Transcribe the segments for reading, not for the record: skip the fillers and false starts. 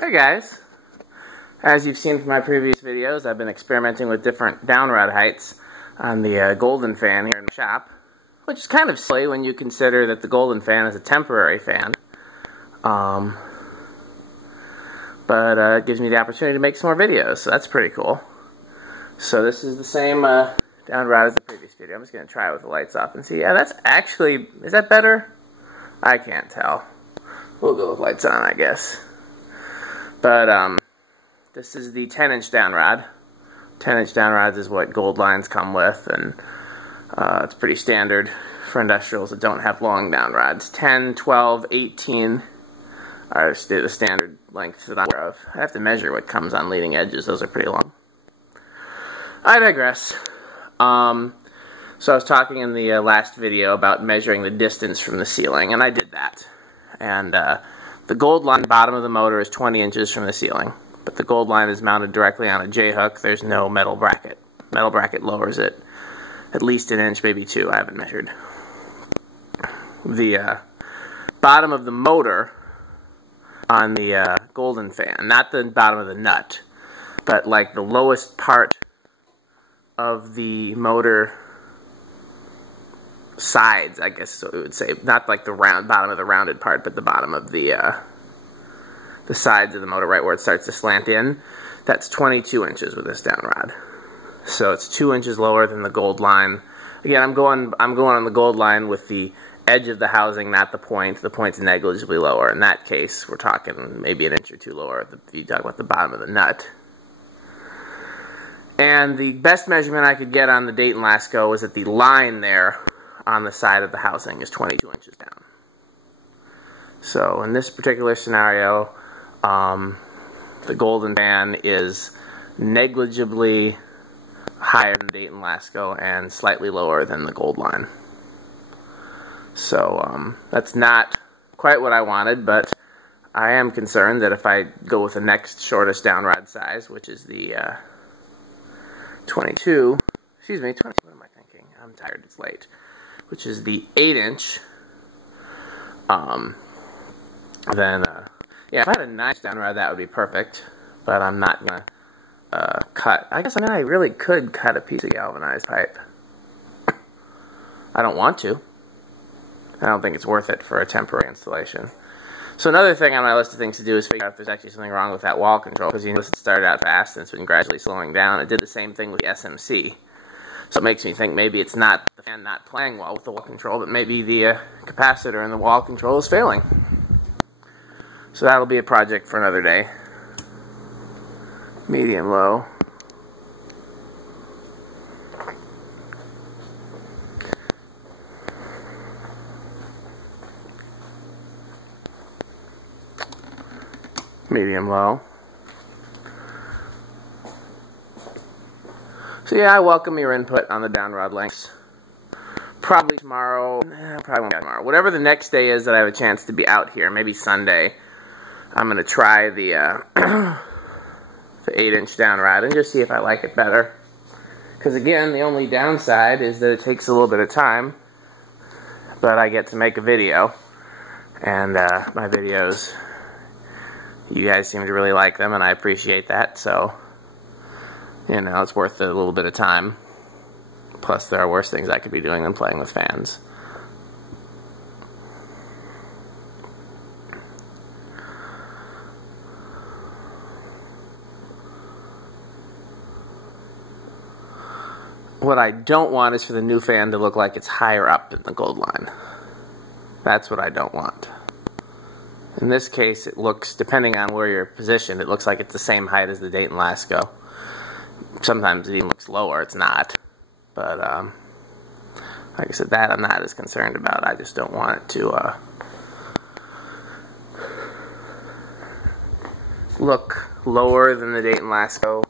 Hey guys, as you've seen from my previous videos, I've been experimenting with different downrod heights on the Golden fan here in the shop, which is kind of silly when you consider that the Golden fan is a temporary fan. But it gives me the opportunity to make some more videos, so that's pretty cool. So this is the same downrod as the previous video. I'm just going to try it with the lights off and see. Yeah, that's actually, is that better? I can't tell. We'll go with lights on, I guess. But this is the 10-inch downrod. 10-inch downrods is what gold lines come with, and it's pretty standard for industrials that don't have long downrods. 10, 12, 18 are the standard lengths that I'm aware of. I have to measure what comes on leading edges. Those are pretty long. I digress. So I was talking in the last video about measuring the distance from the ceiling, and I did that. And the gold line bottom of the motor is 20 inches from the ceiling, but the gold line is mounted directly on a J-hook. There's no metal bracket. Metal bracket lowers it at least an inch, maybe two. I haven't measured. The bottom of the motor on the Golden fan, not the bottom of the nut, but like the lowest part of the motor sides, I guess so we would say, not like the bottom of the rounded part, but the bottom of the sides of the motor, right where it starts to slant in. That's 22 inches with this downrod. So it's 2 inches lower than the gold line. Again, I'm going on the gold line with the edge of the housing, not the point. The point's negligibly lower. In that case, we're talking maybe an inch or two lower if you talk about the bottom of the nut. And the best measurement I could get on the Dayton Lasco was that the line there on the side of the housing is 22 inches down. So in this particular scenario, the Golden fan is negligibly higher than the Dayton Lasco and slightly lower than the gold line. So that's not quite what I wanted, but I am concerned that if I go with the next shortest downrod size, which is the 22, excuse me, 20, what am I thinking? I'm tired, it's late. Which is the 8-inch, then, yeah, if I had a 9-inch downrod, that would be perfect, but I'm not going to cut. I guess, I really could cut a piece of galvanized pipe. I don't want to. I don't think it's worth it for a temporary installation. So another thing on my list of things to do is figure out if there's actually something wrong with that wall control, because you notice it started out fast and it's been gradually slowing down. It did the same thing with the SMC. So it makes me think maybe it's not the fan not playing well with the wall control, but maybe the capacitor in the wall control is failing. So that'll be a project for another day. Medium low. Medium low. So yeah, I welcome your input on the downrod lengths. Probably tomorrow, probably won't be tomorrow. Whatever the next day is that I have a chance to be out here, maybe Sunday, I'm going to try the 8-inch downrod and just see if I like it better. Because again, the only downside is that it takes a little bit of time, but I get to make a video. And my videos, you guys seem to really like them, and I appreciate that, so you know, it's worth a little bit of time. Plus, there are worse things I could be doing than playing with fans. What I don't want is for the new fan to look like it's higher up than the gold line. That's what I don't want. In this case, it looks, depending on where you're positioned, it looks like it's the same height as the Dayton Lasco. Sometimes it even looks lower. It's not. But, like I said, that I'm not as concerned about. I just don't want it to look lower than the Dayton Lasco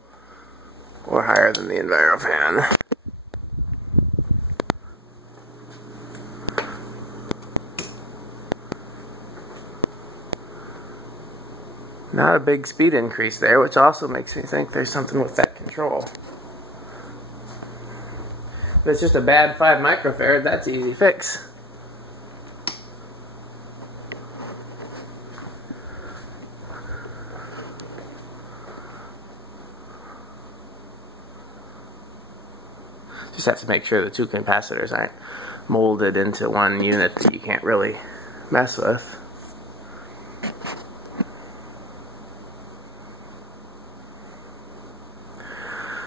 or higher than the Enviro fan. Not a big speed increase there, which also makes me think there's something with that control. If it's just a bad 5 microfarad, that's an easy fix. Just have to make sure the two capacitors aren't molded into one unit that you can't really mess with.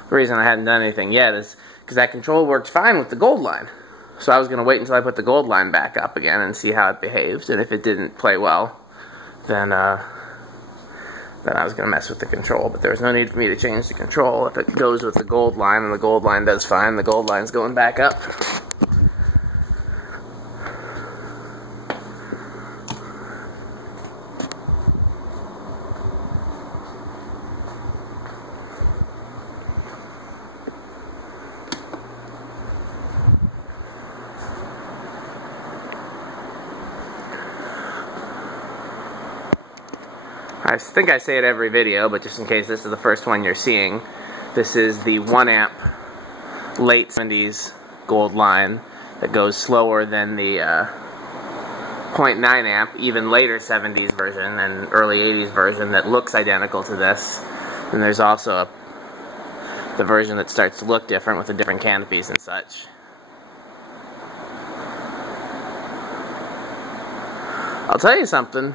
The reason I hadn't done anything yet is because that control worked fine with the gold line. So I was going to wait until I put the gold line back up again and see how it behaved. And if it didn't play well, then I was going to mess with the control. But there was no need for me to change the control. If it goes with the gold line and the gold line does fine, the gold line's going back up. I think I say it every video, but just in case this is the first one you're seeing, this is the 1 amp late 70s gold line that goes slower than the 0.9 amp, even later 70s version and early 80s version that looks identical to this. And there's also the version that starts to look different with the different canopies and such. I'll tell you something.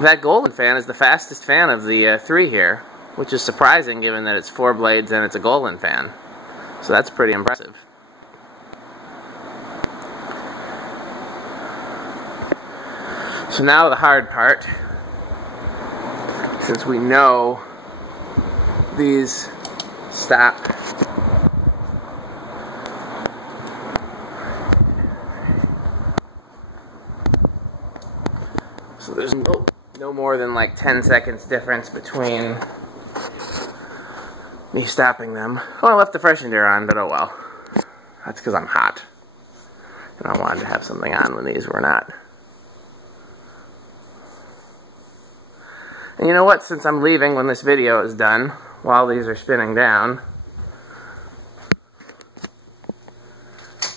That golden fan is the fastest fan of the 3 here, which is surprising given that it's 4 blades and it's a golden fan. So that's pretty impressive. So now the hard part, since we know these stop so there's no more than like 10 seconds difference between me stopping them. Oh, I left the freshener air on, but oh well. That's because I'm hot. And I wanted to have something on when these were not. And you know what? Since I'm leaving when this video is done, while these are spinning down,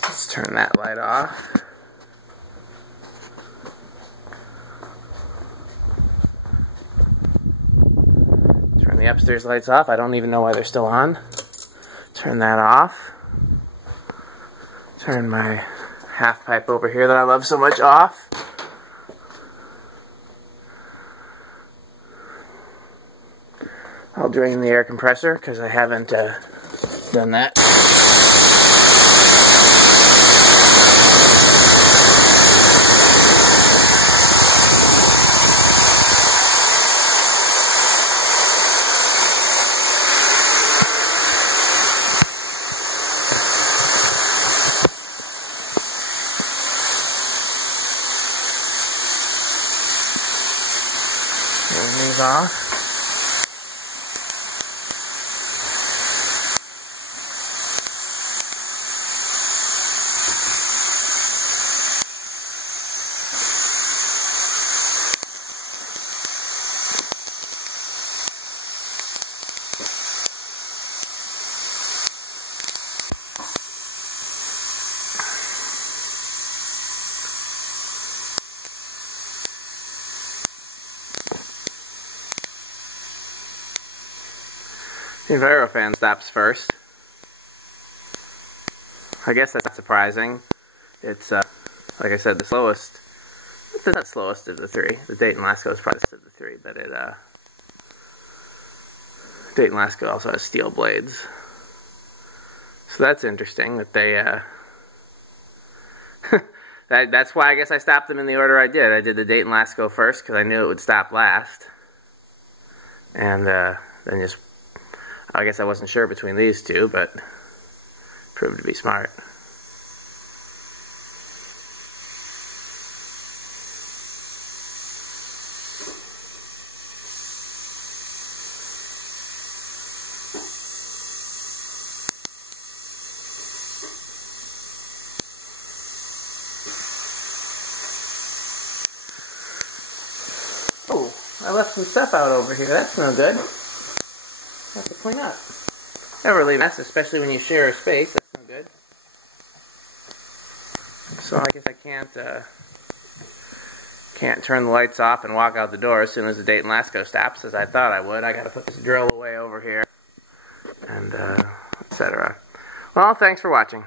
let's turn that light off. Turn the upstairs lights off. I don't even know why they're still on. Turn that off. Turn my half pipe over here that I love so much off. I'll drain the air compressor because I haven't done that. Turn these off. The Enviro fan stops first. I guess that's not surprising. It's, like I said, the slowest. It's not slowest of the 3. The Dayton Lasco is probably of the 3, but Dayton Lasco also has steel blades. So that's interesting that they, that's why I guess I stopped them in the order I did. I did the Dayton Lasco first because I knew it would stop last. And then just, I guess I wasn't sure between these two, but proved to be smart. Oh, I left some stuff out over here. That's no good. I have to clean up. Never leave a mess, especially when you share a space. That's no good. So I guess I can't turn the lights off and walk out the door as soon as the Dayton Lasco stops, as I thought I would. I got to put this drill away over here, and etc. Well, thanks for watching.